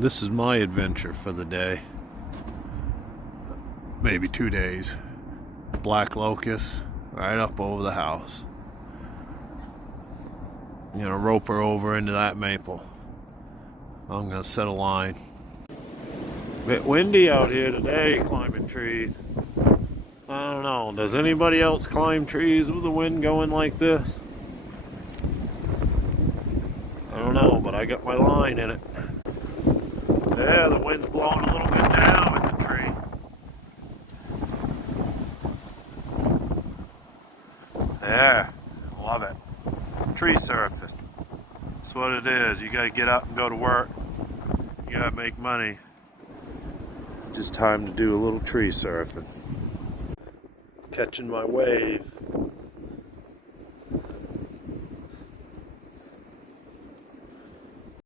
This is my adventure for the day. Maybe 2 days. Black locust right up over the house. I'm gonna rope her over into that maple. I'm gonna set a line. Bit windy out here today climbing trees. I don't know, does anybody else climb trees with the wind going like this? I don't know, but I got my line in it. Yeah, the wind's blowing a little bit now in the tree. Yeah, love it. Tree surfing. That's what it is. You gotta get up and go to work. You gotta make money. Just time to do a little tree surfing. Catching my wave.